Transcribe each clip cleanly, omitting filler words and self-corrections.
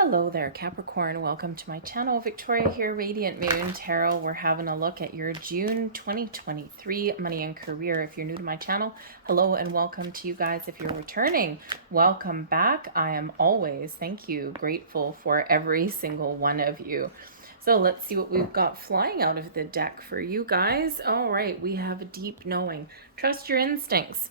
Hello there, Capricorn. Welcome to my channel. Victoria here, Radiant Moon Tarot. We're having a look at your June 2023 money and career. If you're new to my channel, hello and welcome to you guys. If you're returning, welcome back. I am always, thank you, grateful for every single one of you. So let's see what we've got flying out of the deck for you guys. All right, we have a deep knowing. Trust your instincts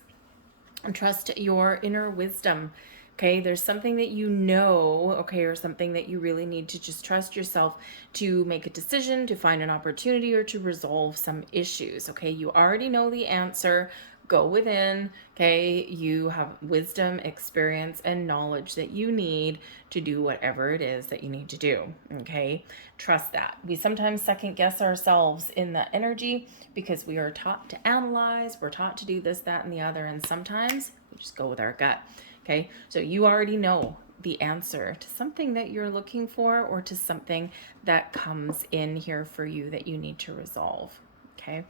and trust your inner wisdom. Okay, there's something that you know, okay, or something that you really need to just trust yourself to make a decision, to find an opportunity, or to resolve some issues. Okay, you already know the answer. Go within. Okay, you have wisdom, experience, and knowledge that you need to do whatever it is that you need to do. Okay, trust that. We sometimes second guess ourselves in the energy because we are taught to analyze, we're taught to do this, that, and the other, and sometimes we just go with our gut. Okay, so you already know the answer to something that you're looking for or to something that comes in here for you that you need to resolve. Okay,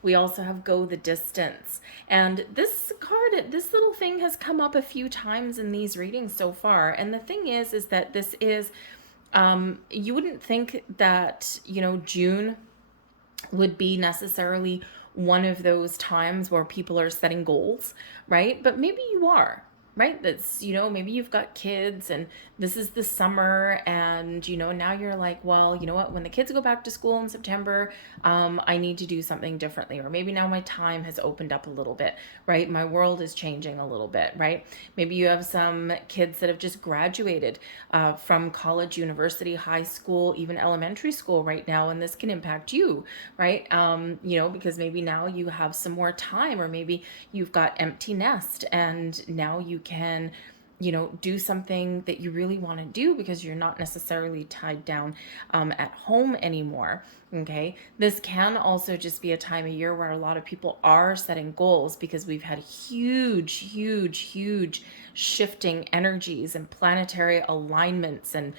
we also have go the distance. And this card, this little thing has come up a few times in these readings so far. And the thing is that this is, you wouldn't think that, June would be necessarily one of those times where people are setting goals, right? But maybe you are, right? That's, maybe you've got kids and this is the summer and, now you're like, well, you know what, when the kids go back to school in September, I need to do something differently. Or maybe now my time has opened up a little bit, right? My world is changing a little bit, right? Maybe you have some kids that have just graduated from college, university, high school, even elementary school right now, and this can impact you, right? Because maybe now you have some more time, or maybe you've got empty nest and now you can do something that you really want to do because you're not necessarily tied down at home anymore. Okay, this can also just be a time of year where a lot of people are setting goals because we've had huge shifting energies and planetary alignments and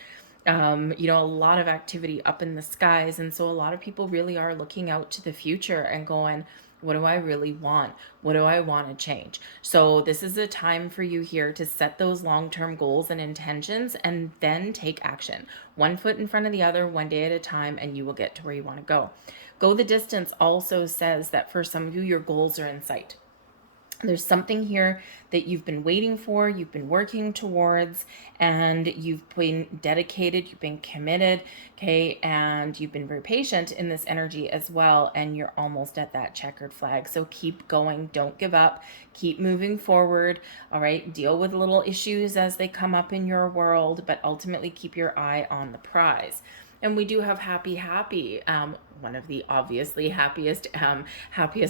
a lot of activity up in the skies. And so a lot of people really are looking out to the future and going, what do I really want? What do I want to change? So this is a time for you here to set those long-term goals and intentions and then take action. One foot in front of the other, one day at a time, and you will get to where you want to go. Go the distance also says that for some of you, your goals are in sight. There's something here that you've been waiting for, you've been working towards, and you've been dedicated, you've been committed, okay, and you've been very patient in this energy as well, and you're almost at that checkered flag. So keep going, don't give up, keep moving forward, all right? Deal with little issues as they come up in your world, but ultimately keep your eye on the prize. And we do have happy, one of the obviously happiest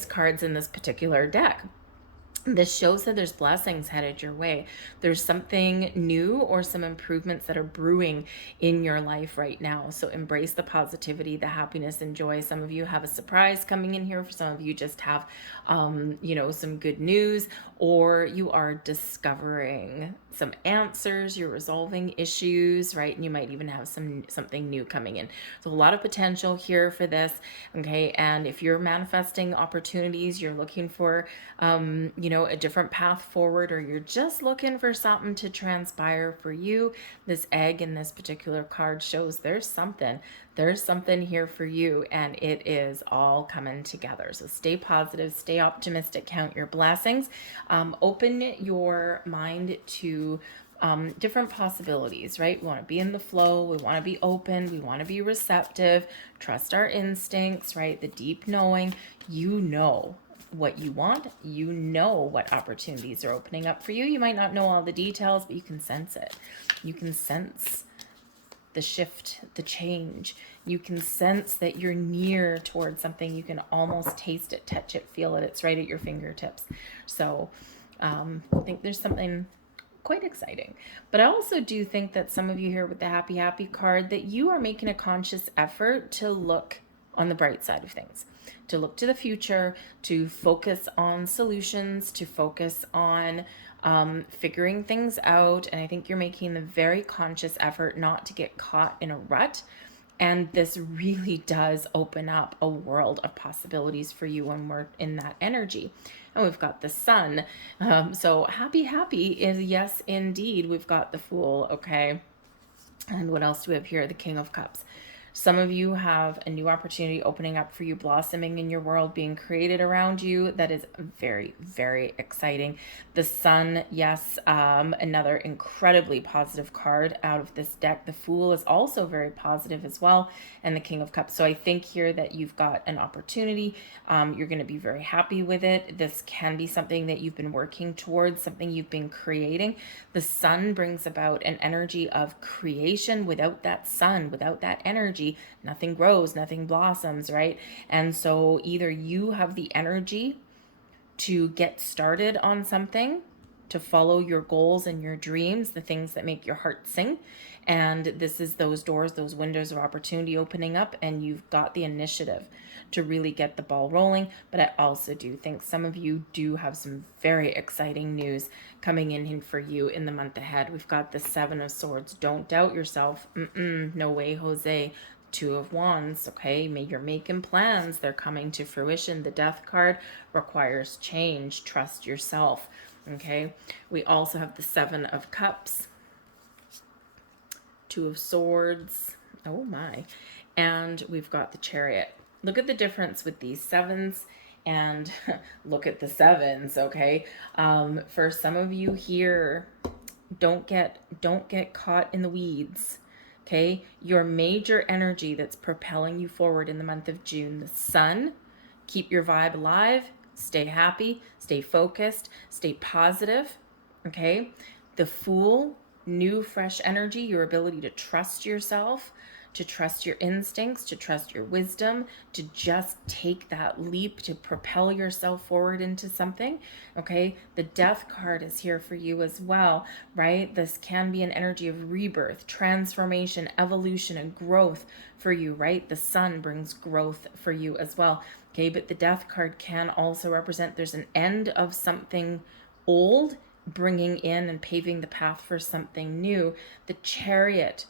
cards in this particular deck. This shows that there's blessings headed your way. There's something new or some improvements that are brewing in your life right now. So embrace the positivity, the happiness, and joy. Some of you have a surprise coming in here. For some of you just have, some good news, or you are discovering some answers. You're resolving issues, right? And you might even have something new coming in. So a lot of potential here for this. Okay. And if you're manifesting opportunities, you're looking for, a different path forward, or you're just looking for something to transpire for you, this egg in this particular card shows there's something here for you, and it is all coming together. So stay positive, stay optimistic, count your blessings, open your mind to different possibilities, right? We want to be in the flow, we want to be open, we want to be receptive, trust our instincts, right? The deep knowing, what you want, what opportunities are opening up for you. You might not know all the details, but you can sense it. You can sense the shift, the change. You can sense that you're near towards something. You can almost taste it, touch it, feel it. It's right at your fingertips. So I think there's something quite exciting. But I also do think that some of you here with the happy card, that you are making a conscious effort to look on the bright side of things, to look to the future, to focus on solutions, to focus on figuring things out. And I think you're making a very conscious effort not to get caught in a rut. And this really does open up a world of possibilities for you when we're in that energy. And we've got the sun. So happy is yes, indeed. We've got the Fool, okay? And what else do we have here? The King of Cups. Some of you have a new opportunity opening up for you, blossoming in your world, being created around you. That is very, very exciting. The Sun, yes, another incredibly positive card out of this deck. The Fool is also very positive as well, and the King of Cups. So I think here that you've got an opportunity. You're going to be very happy with it. This can be something that you've been working towards, something you've been creating. The Sun brings about an energy of creation. Without that sun, without that energy, nothing grows, nothing blossoms, right? And so either you have the energy to get started on something, to follow your goals and your dreams, the things that make your heart sing. And this is those doors, those windows of opportunity opening up, and you've got the initiative to really get the ball rolling. But I also do think some of you do have some very exciting news coming in for you in the month ahead. We've got the Seven of Swords. Don't doubt yourself. No way, Jose. Two of Wands, okay? You're making plans. They're coming to fruition. The Death card requires change. Trust yourself, okay? We also have the Seven of Cups, Two of Swords, oh my, and we've got the Chariot. Look at the difference with these sevens and look at the sevens, okay? For some of you here, don't get caught in the weeds. Okay, your major energy that's propelling you forward in the month of June, the Sun, keep your vibe alive, stay happy, stay focused, stay positive, okay? The Fool, new, fresh energy, your ability to trust yourself, to trust your instincts, to trust your wisdom, to just take that leap to propel yourself forward into something, okay? The Death card is here for you as well, right? This can be an energy of rebirth, transformation, evolution, and growth for you, right? The Sun brings growth for you as well, okay? But the Death card can also represent there's an end of something old, bringing in and paving the path for something new. The Chariot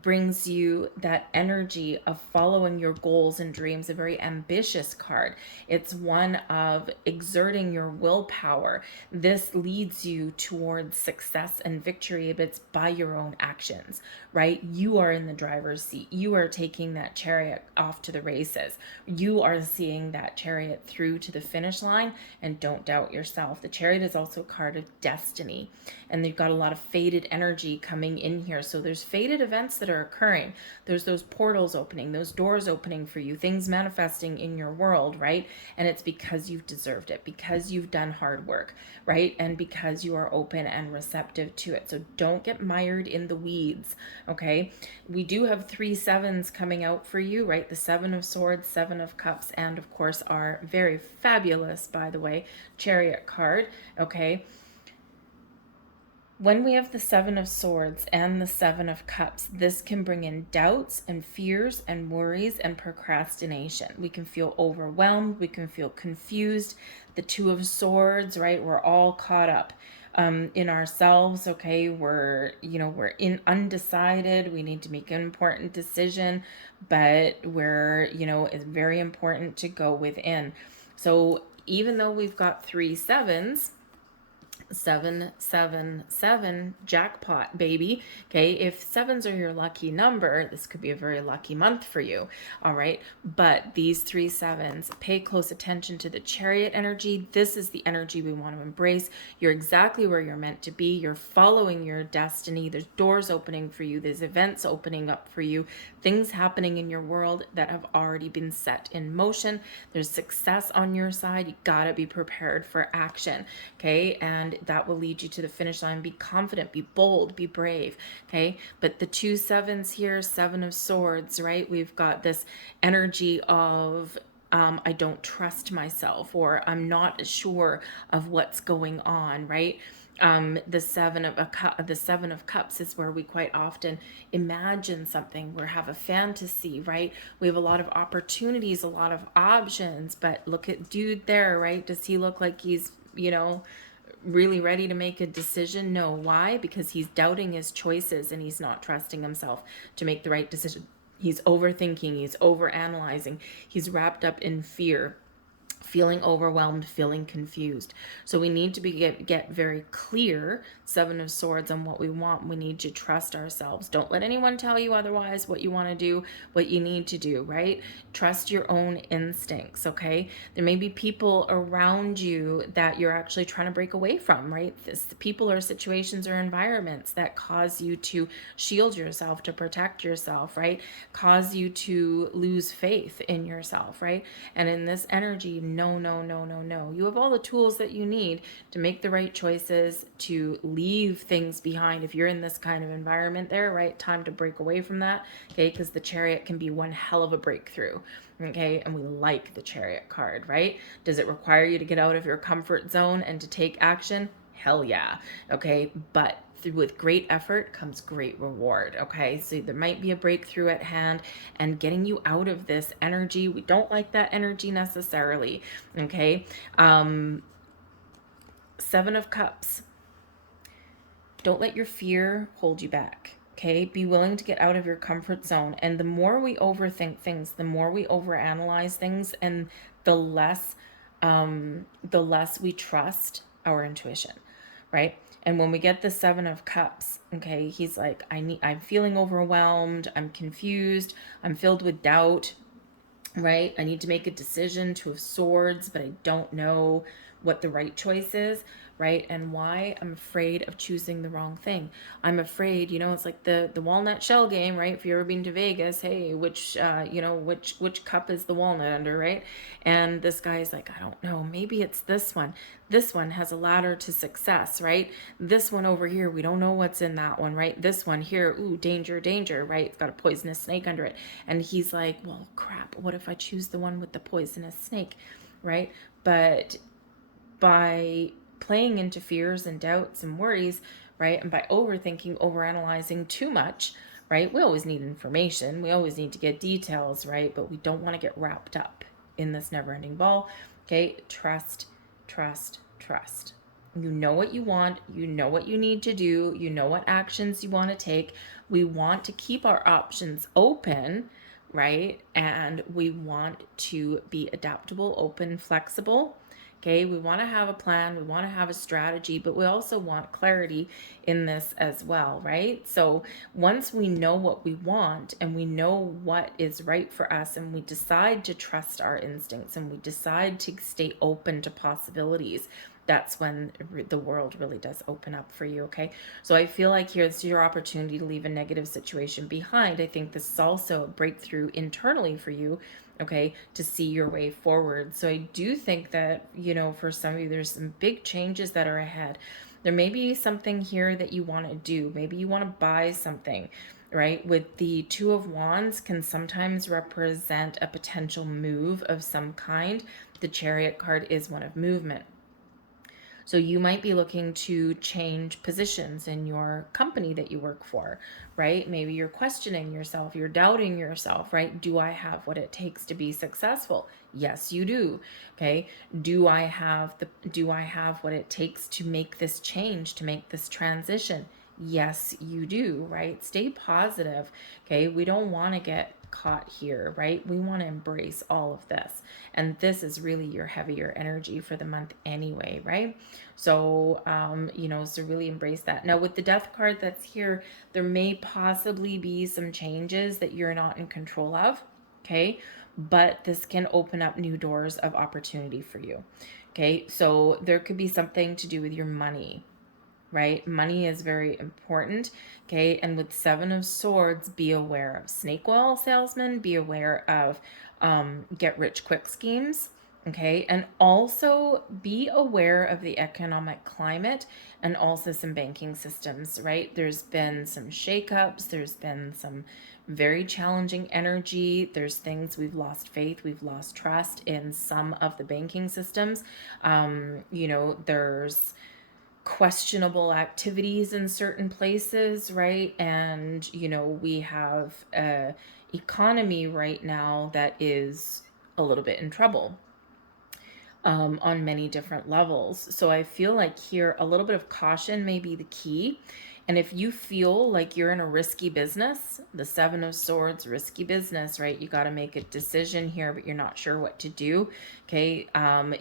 brings you that energy of following your goals and dreams, a very ambitious card. It's one of exerting your willpower. This leads you towards success and victory, but it's by your own actions, right? You are in the driver's seat. You are taking that chariot off to the races. You are seeing that chariot through to the finish line, and don't doubt yourself. The Chariot is also a card of destiny, and they've got a lot of fated energy coming in here. So there's fated events that are occurring. There's those portals opening, those doors opening for you, things manifesting in your world, right? And it's because you've deserved it, because you've done hard work, right? And because you are open and receptive to it. So don't get mired in the weeds, okay? We do have 3 sevens coming out for you, right? The Seven of Swords, Seven of Cups, and of course our very fabulous, by the way, Chariot card, okay? When we have the Seven of Swords and the Seven of Cups, this can bring in doubts and fears and worries and procrastination. We can feel overwhelmed. We can feel confused. The Two of Swords, right? We're all caught up in ourselves, okay? We're in undecided. We need to make an important decision, but it's very important to go within. So even though we've got 3 sevens, 777 jackpot, baby. Okay, if sevens are your lucky number, this could be a very lucky month for you. All right, but these 3 sevens, pay close attention to the Chariot energy. This is the energy we want to embrace. You're exactly where you're meant to be. You're following your destiny. There's doors opening for you. There's events opening up for you. Things happening in your world that have already been set in motion. There's success on your side. You gotta be prepared for action. Okay, and that will lead you to the finish line. Be confident, be bold, be brave, okay? But the 2 sevens here, Seven of Swords, right? We've got this energy of I don't trust myself, or I'm not sure of what's going on, right? The Seven of Cups is where we quite often imagine something, we have a fantasy, right? We have a lot of opportunities, a lot of options, but look at dude there, right? Does he look like he's, really ready to make a decision? No. Why? Because he's doubting his choices and he's not trusting himself to make the right decision. He's overthinking, he's overanalyzing, he's wrapped up in fear. feeling overwhelmed, feeling confused. So we need to get very clear, Seven of Swords, on what we want. We need to trust ourselves. Don't let anyone tell you otherwise, what you want to do, what you need to do, right? Trust your own instincts, okay? There may be people around you that you're actually trying to break away from, right? People or situations or environments that cause you to shield yourself, to protect yourself, right? Cause you to lose faith in yourself, right? And in this energy, no, no, no, no, no. You have all the tools that you need to make the right choices, to leave things behind. If you're in this kind of environment there, right? Time to break away from that, okay? Because the Chariot can be one hell of a breakthrough, okay? And we like the Chariot card, right? Does it require you to get out of your comfort zone and to take action? Hell yeah, okay? But with great effort comes great reward, okay? So there might be a breakthrough at hand and getting you out of this energy. We don't like that energy necessarily, okay? Seven of Cups. Don't let your fear hold you back, okay? Be willing to get out of your comfort zone. And the more we overthink things, the more we overanalyze things, and the less we trust our intuition, right? And when we get the Seven of Cups, okay, he's like, I'm feeling overwhelmed, I'm confused, I'm filled with doubt, right? I need to make a decision, Two of Swords, but I don't know what the right choice is, right? And why? I'm afraid of choosing the wrong thing. I'm afraid, it's like the walnut shell game, right? If you've ever been to Vegas, hey, which cup is the walnut under, right? And this guy's like, I don't know, maybe it's this one. This one has a ladder to success, right? This one over here, we don't know what's in that one, right? This one here, ooh, danger, danger, right? It's got a poisonous snake under it. And he's like, well, crap, what if I choose the one with the poisonous snake, right? But by playing into fears and doubts and worries, right, and by overthinking, overanalyzing too much, right, we always need information, we always need to get details, right, but we don't want to get wrapped up in this never-ending ball, okay? Trust, trust, trust. You know what you want, you know what you need to do, you know what actions you want to take. We want to keep our options open, right? And we want to be adaptable, open, flexible. Okay, we want to have a plan, we want to have a strategy, but we also want clarity in this as well, right? So once we know what we want and we know what is right for us, and we decide to trust our instincts and we decide to stay open to possibilities, that's when the world really does open up for you, okay? So I feel like here, this is your opportunity to leave a negative situation behind. I think this is also a breakthrough internally for you, okay, to see your way forward. So I do think that, for some of you, there's some big changes that are ahead. There may be something here that you want to do. Maybe you want to buy something, right? With the Two of Wands can sometimes represent a potential move of some kind. The Chariot card is one of movement. So you might be looking to change positions in your company that you work for, right? Maybe you're questioning yourself, you're doubting yourself, right? Do I have what it takes to be successful? Yes, you do. Okay? Do I have what it takes to make this change, to make this transition? Yes, you do, right? Stay positive. Okay? We don't want to get caught here, right? We want to embrace all of this. And this is really your heavier energy for the month anyway, right? So, so really embrace that. Now, with the Death card that's here, there may possibly be some changes that you're not in control of, okay? But this can open up new doors of opportunity for you, okay? So there could be something to do with your money, right? Money is very important, okay? And with Seven of Swords, be aware of snake oil salesmen, be aware of get rich quick schemes, okay? And also be aware of the economic climate and also some banking systems, right? There's been some shakeups, there's been some very challenging energy. There's things we've lost faith, we've lost trust in some of the banking systems. There's questionable activities in certain places, right? And we have a economy right now that is a little bit in trouble on many different levels. So I feel like here a little bit of caution may be the key And if you feel like you're in a risky business, the Seven of Swords, risky business, right? You got to make a decision here, but you're not sure what to do. Okay.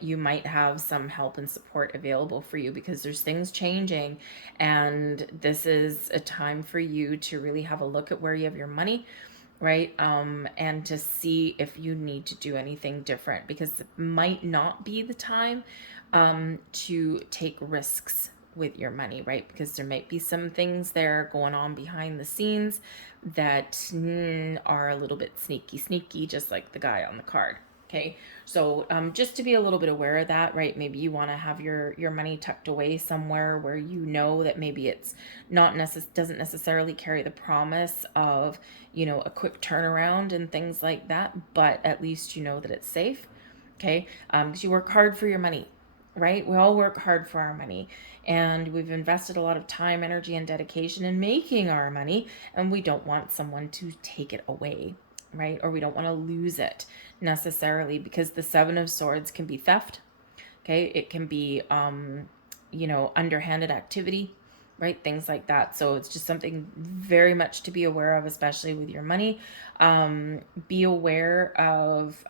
You might have some help and support available for you because there's things changing. And this is a time for you to really have a look at where you have your money, right? And to see if you need to do anything different, because it might not be the time to take risks with your money, right? Because there might be some things there going on behind the scenes that are a little bit sneaky, just like the guy on the card. Okay, so just to be a little bit aware of that, right? Maybe you want to have your money tucked away somewhere where you know that maybe it's not doesn't necessarily carry the promise of, a quick turnaround and things like that, but at least you know that it's safe. Okay, because you work hard for your money, right? We all work hard for our money, and we've invested a lot of time, energy, and dedication in making our money, and we don't want someone to take it away, right? Or we don't want to lose it necessarily, because the Seven of Swords can be theft. Okay, it can be underhanded activity, right? Things like that. So it's just something very much to be aware of, especially with your money. Be aware of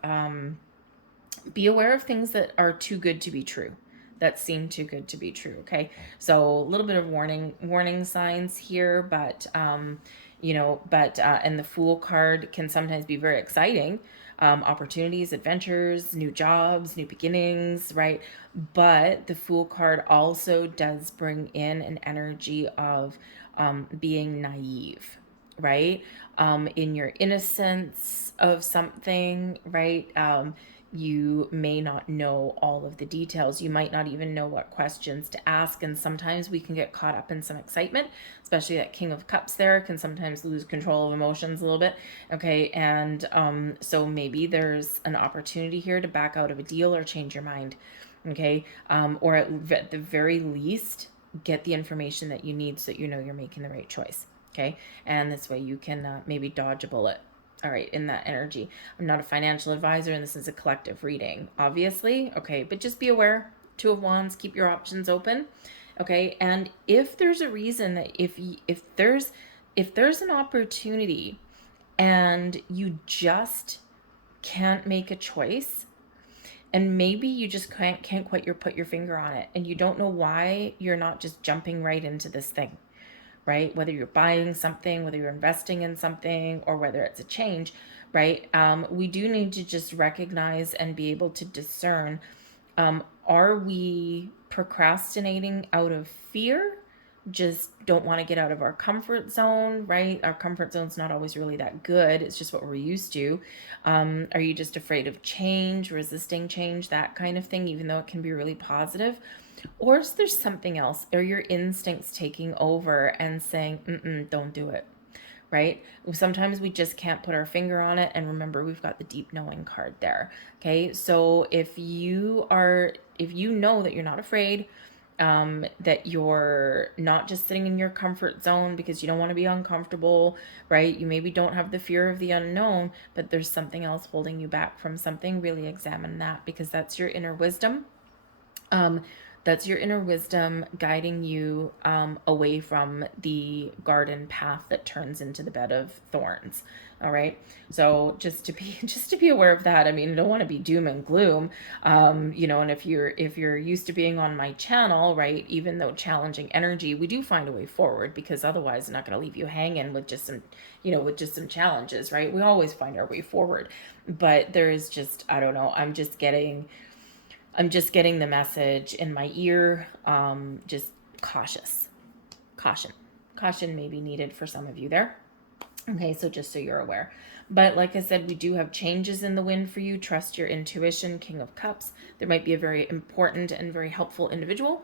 things that are too good to be true, that seem too good to be true. Okay, so a little bit of warning signs here, but and the Fool card can sometimes be very exciting. Opportunities, adventures, new jobs, new beginnings, right? But the Fool card also does bring in an energy of being naive, right? In your innocence of something, right? You may not know all of the details. You might not even know what questions to ask. And sometimes we can get caught up in some excitement, especially that King of Cups there can sometimes lose control of emotions a little bit. Okay. And so maybe there's an opportunity here to back out of a deal or change your mind. Okay. Or at the very least, get the information that you need so that you know you're making the right choice. Okay. And this way you can maybe dodge a bullet. All right, in that energy. I'm not a financial advisor, and this is a collective reading, obviously. Okay, but just be aware. Two of Wands, keep your options open. Okay, and if there's a reason that if there's an opportunity and you just can't make a choice, and maybe you just can't quite put your finger on it, and you don't know why you're not just jumping right into this thing, right? Whether you're buying something, whether you're investing in something, or whether it's a change, right? We do need to just recognize and be able to discern, are we procrastinating out of fear? Just don't want to get out of our comfort zone, right? Our comfort zone's not always really that good. It's just what we're used to. Are you just afraid of change, resisting change, that kind of thing, even though it can be really positive? Or is there something else? Are your instincts taking over and saying, don't do it, right? Sometimes we just can't put our finger on it. And remember, we've got the deep knowing card there. Okay, so if you know that you're not afraid, that you're not just sitting in your comfort zone because you don't want to be uncomfortable, right? You maybe don't have the fear of the unknown, but there's something else holding you back from something. Really examine that, because that's your inner wisdom. That's your inner wisdom guiding you away from the garden path that turns into the bed of thorns. All right. So just to be aware of that. I mean, I don't want to be doom and gloom. And if you're used to being on my channel, right, even though challenging energy, we do find a way forward, because otherwise I'm not going to leave you hanging with just some challenges, right? We always find our way forward. But there is just, I don't know, I'm just getting the message in my ear. Just caution may be needed for some of you there. Okay, so just so you're aware. But like I said, we do have changes in the wind for you. Trust your intuition, King of Cups. There might be a very important and very helpful individual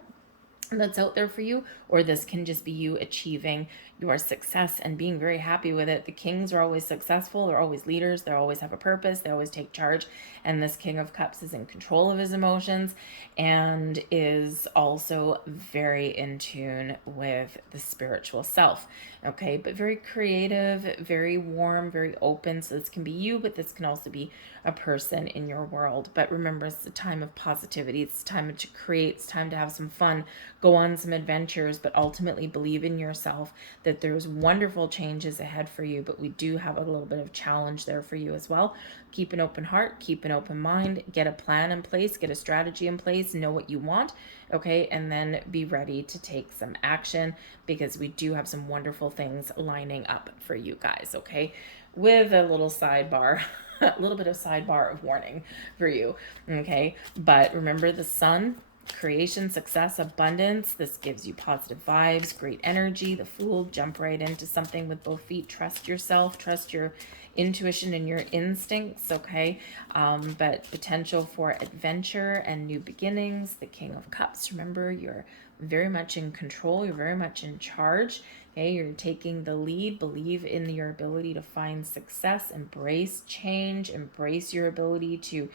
that's out there for you, or this can just be you achieving your success and being very happy with it. The kings are always successful, they're always leaders, they always have a purpose, they always take charge, and this King of Cups is in control of his emotions and is also very in tune with the spiritual self. Okay, but very creative, very warm, very open. So this can be you, but this can also be a person in your world. But remember, it's a time of positivity, it's time to create, it's time to have some fun, go on some adventures, but ultimately believe in yourself that there's wonderful changes ahead for you. But we do have a little bit of challenge there for you as well. Keep an open heart, keep an open mind, get a plan in place, get a strategy in place, know what you want, okay? And then be ready to take some action, because we do have some wonderful things lining up for you guys, okay? With a little sidebar, a little bit of sidebar of warning for you, okay? But remember, the sun, creation, success, abundance. This gives you positive vibes, great energy. The Fool, jump right into something with both feet. Trust yourself, trust your intuition and your instincts, okay? But potential for adventure and new beginnings. The King of Cups, remember, you're very much in control, you're very much in charge, okay? You're taking the lead. Believe in your ability to find success, embrace change, embrace your ability to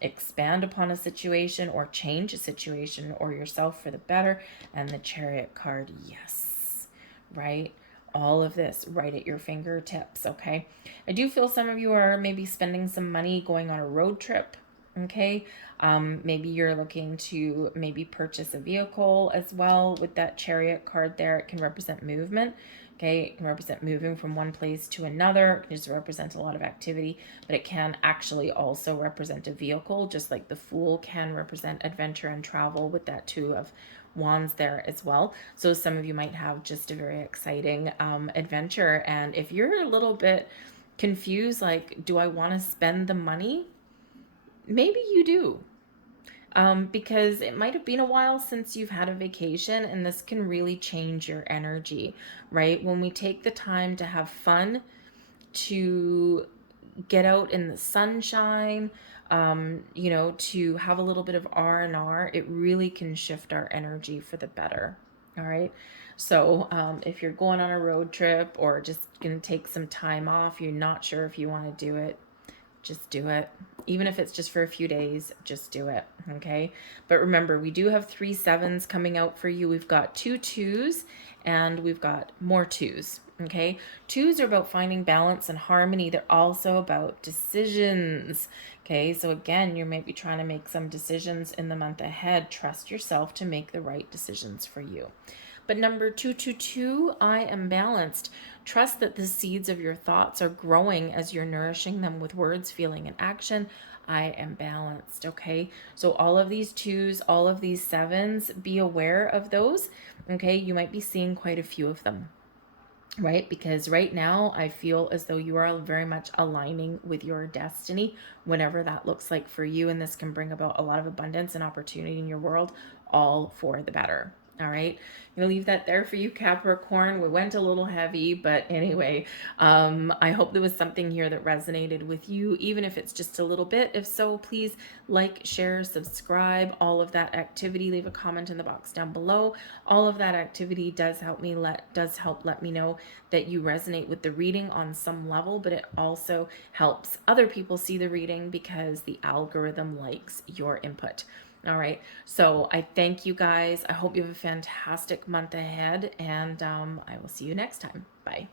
expand upon a situation or change a situation or yourself for the better. And the Chariot card, yes, right? All of this right at your fingertips, okay? I do feel some of you are maybe spending some money going on a road trip, okay? Maybe you're looking to maybe purchase a vehicle as well. With that Chariot card there, it can represent movement. Okay, it can represent moving from one place to another. It can just represent a lot of activity, but it can actually also represent a vehicle, just like the Fool can represent adventure and travel with that Two of Wands there as well. So some of you might have just a very exciting adventure. And if you're a little bit confused, like, do I want to spend the money? Maybe you do. Because it might have been a while since you've had a vacation, and this can really change your energy, right? When we take the time to have fun, to get out in the sunshine, to have a little bit of R&R, it really can shift our energy for the better. All right. So if you're going on a road trip or just going to take some time off, you're not sure if you want to do it, just do it. Even if it's just for a few days, just do it, okay? But remember, we do have 3 sevens coming out for you. We've got 2 twos, and we've got more twos, okay? Twos are about finding balance and harmony. They're also about decisions, okay? So again, you might be trying to make some decisions in the month ahead. Trust yourself to make the right decisions for you. But number 222, I am balanced. Trust that the seeds of your thoughts are growing as you're nourishing them with words, feeling, and action. I am balanced, okay? So all of these twos, all of these sevens, be aware of those, okay? You might be seeing quite a few of them, right? Because right now I feel as though you are very much aligning with your destiny, whatever that looks like for you. And this can bring about a lot of abundance and opportunity in your world, all for the better. All right, I'm gonna leave that there for you, Capricorn. We went a little heavy, but anyway, I hope there was something here that resonated with you, even if it's just a little bit. If so, please like, share, subscribe, all of that activity. Leave a comment in the box down below. All of that activity does help let me know that you resonate with the reading on some level, but it also helps other people see the reading because the algorithm likes your input. All right. So I thank you guys. I hope you have a fantastic month ahead, and I will see you next time. Bye.